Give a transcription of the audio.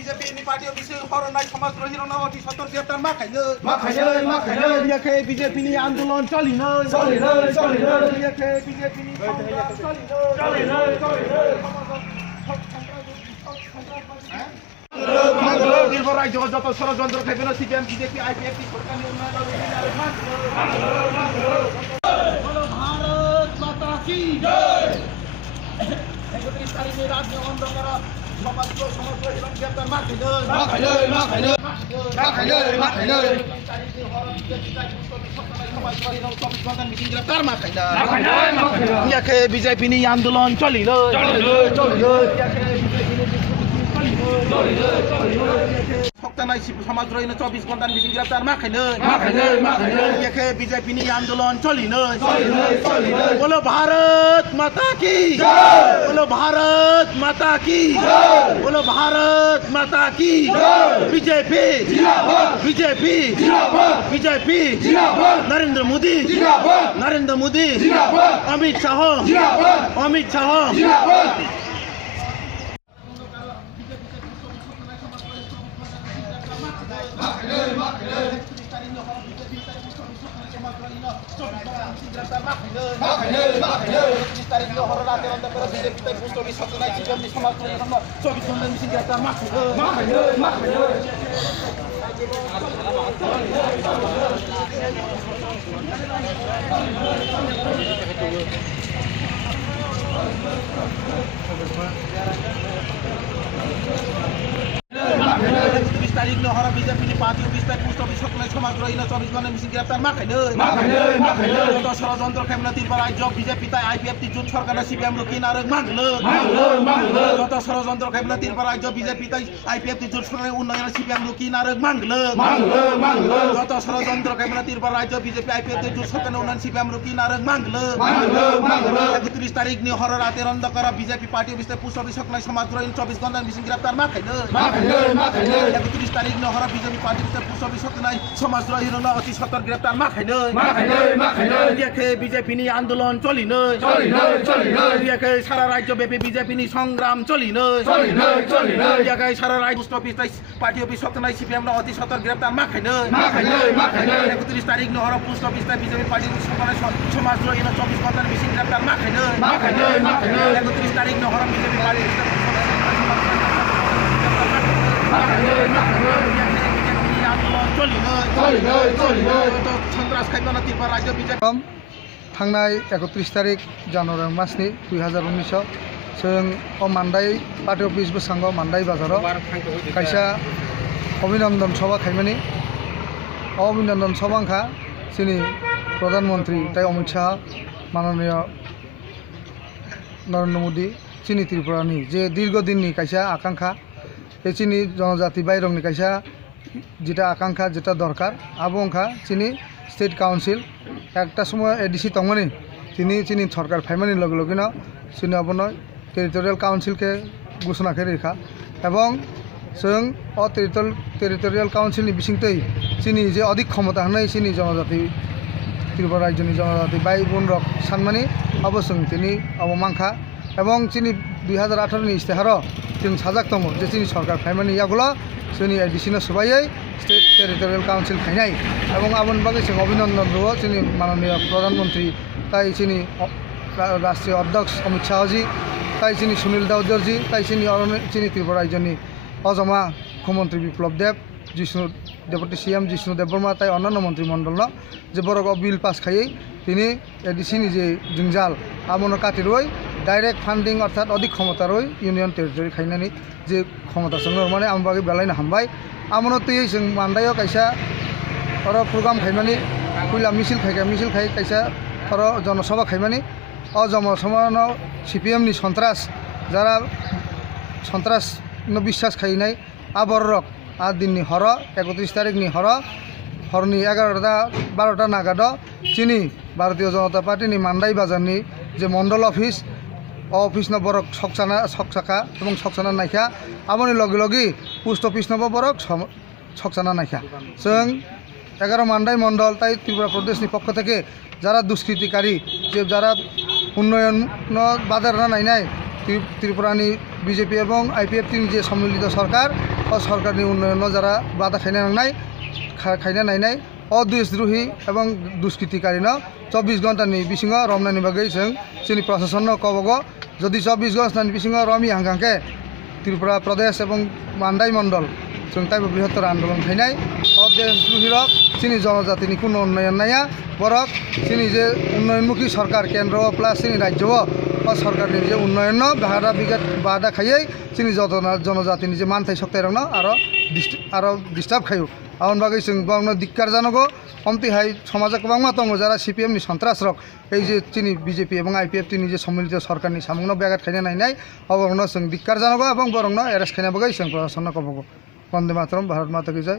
BJP party অফিসে হরনাই সমাজদ্রোহী রণবতী সতর গ্রেপ্তার মাখাইলে বিজেপি আন্দোলন চলিল বিজেপি নির্ভর রাজ্য যত ষড়যন্ত্র খাইবে না সিপিএম বিজেপি আইপিএফটি সরকারি ভারত মাতা কি জয় 31 তারিখে রাজ্য বন্ধ করা সমগ্র গ্রেপ্তার মাখাইলে বিজেপি আন্দোলন চলিল সমাজদ্রোহী 24 ঘন্টা মিছিল গ্রেপ্তার মাখাইলে বিজেপি আন্দোলন চলিল বলো ভারত মাতা কি বলো ভারত মাতা কি বলো ভারত মাতা কি BJP BJP BJP Narendra Modi Amit Shah তারিখ হরা BJP party office post office সকলে সমাজদ্রোহী 24 ঘন্টা মিছিল গ্রেপ্তার মাখাইলে ষড়যন্ত্র খেমনা তিনবার রাজ্য বিজেপি তাই আইপিএফটি জোট সরকার সিপিএম রুকিন আর যত ষড়যন্ত্র খেমনা তিনবার রাজ্য বিজেপি তাই আইপিএফটি জোট সরকারের উন্নয়ন সিপিএম রুকিন আর যত ষড়যন্ত্র খেমনা তিনবার রাজ্য বিজেপি আইপিএফটি জোট সরকারের উন্নয়ন সিপিএম রুকিন আর 31 তারিখ হর রাতে রন্ধ করা BJP party office post office সকলে সমাজদ্রোহী 24 ঘন্টা মিছিল গ্রেপ্তার মাখাইলে 31 তারিখ হরা BJP party office post office সকলে সমাজদ্রোহী অতি সতর গ্রেপ্তার মাখাইলে বিজেপি আন্দোলন চলিল সারা রাজ্য ব্যাপী বিজেপি সংগ্রাম চলিল সারা রাজ্য পোস্ট অফিস পার্টি অফিস সকলে সিপিএম অতি সতর গ্রেপ্তার মাখাইলে 31 তারিখ হরা post office BJP party office সকলে সমাজদ্রোহী 24 ঘন্টার মিছিল গ্রেপ্তার মাখাইলে 31 তারিখ হরা বিজেপি পার্টি थांनाय 31 तारिख जानुवारि मासनि 2019 जों मान्दाय पार्टी अफिस बसांग मान्दाय बाजाराव खायसा अभिनन्दन सभा खायमानि अभिनन्दन सभांखा जोंनि प्रधानमन्त्री ताय अमित शाह माननीय नरेंद्र मोदी जोंनि त्रिपुरानि जे दीर्घदिननि खायसा आकांक्षा बे जोंनि जनजाति बायरंनि खायसा যেটা আকাঙ্ক্ষা যেটা দরকার আবহাওয়া চিনি স্টেট কাউন্সিল একটা সময় এডিসি তংমানি চিনি সরকার ফাইমানি লগে লগে না চিনি আপনার টেরিটোরিয়াল কাউন্সিলকে ঘোষণা করে রেখা এবং जों টেরিটোরিয়াল কাউন্সিলनि बिथिंतै চিনি যে অধিক ক্ষমতা होनाय চিনি জনজাতি ত্রিপুরা রাজ্যनि জনজাতি বাই বোন রক সানমানি অবশ্যই তিনি অবমাংখা এবং চিনি 2018 ইস্তেহারও जों साजाक दङ जे जोंनि सरकार फाइमानि यागुला जोंनि एडिसिनो सबायै स्टेट टेरिटोरियल काउन्सिल खायनाय এবং आबन बागै जों अभिनन्दन रु जोंनि माननीय प्रधानमन्त्री ताई जोंनि राष्ट्रीय अध्यक्ष अमित शाह जी ताई जोंनि सुनील दाउदर जी ताई जोंनि त्रिपुरा राज्यनि अजमा मुख्यमन्त्री बिप्लब देब जिष्णु डेपुटी सीएम जिष्णु देबबर्मा ताई अन्यान्य मन्त्रिमण्डल जे बरग बिल पास खायै তিনি एडिसिनि जे जोंजाल आबन काटिरय डायरेक्ट फान्डिंग अर्थात अधिक क्षमता रय यूनियन टेरिटोरी खायनानि जे क्षमता संग माने आम बागै बेलायनो हामबाय आमनो तयै जों मान्दायाव कायसा और प्रोग्राम खायमानि पहिला मिছিল खाय कायसा और जनसभा खायमानि अ जनसभानो सीपीएम नि सन्त्रास जारा सन्त्रास বিশ্বাস खायनाय आबरक आ दिननि हर 31 तारिखनि हरनि 11टा 12टा नागाद चिनी भारतीय जनता पार्टी मान्दाय बाजारनि जे मंडल अफिस बरक सकसाखा और सकसाना नायखा आबनि लगे लगे पोस्ट अफिस बरक सकसाना नायखा जों 11 मान्दाय मंडल ताई त्रिपुरा प्रदेशनि पक्ष थेके जारा दुष्कृतिकारी जे जारा उन्नयन बाधार नायनाय त्रिपुरानि বিজেপি এবং আইপিএফ তিনি যে সম্মিলিত সরকার ও সরকারनि উন্নয়ন যারা বাধা খাইনা নাंनाय খাইনা नायनाय अदेशद्रोही এবং দুষ্কৃতিকারী 24 ঘন্টাनि बिसिङाव रमनायनि बागै जों जोंनि प्रशासन कबगो যদি 24 ঘন্টাनि बिसिङाव रमि हांगांके त्रिपुरा प्रदेश এবং मान्दाई मण्डल जों ताइबो बृहत्तर आन्दोलन खायनाय अदेशद्रोहीरक जोंनि जनजातिनि কোনো उन्नयन नाया बरक जोंनि जे उन्नयनमुखी सरकार केन्द्र प्लास जोंनि राज्य सरकारनि जे उन्नयन बाधा खायै जोंनि जनजातिनि जे मानथाय सक्तायरनो आरो डिस्टार्ब खायो आउन बागै जों बावनो धिक्कार जानांगौ अमतिहाय समाजा गोबां दङ যারা সিপিএমनि सन्त्रास रक এই যে চিনি বিজেপি এবং আইপিএফ তিনি যে সম্মিলিত সরকারनि সামুংनो ব্যাঘাত খাयना नायनाय अबरनो जों धिक्कार जानांगौ এবং बरंनो एरेस्ट खायना बागै जों प्रशासन कबगो वंदे मातरम भारत माता की जय।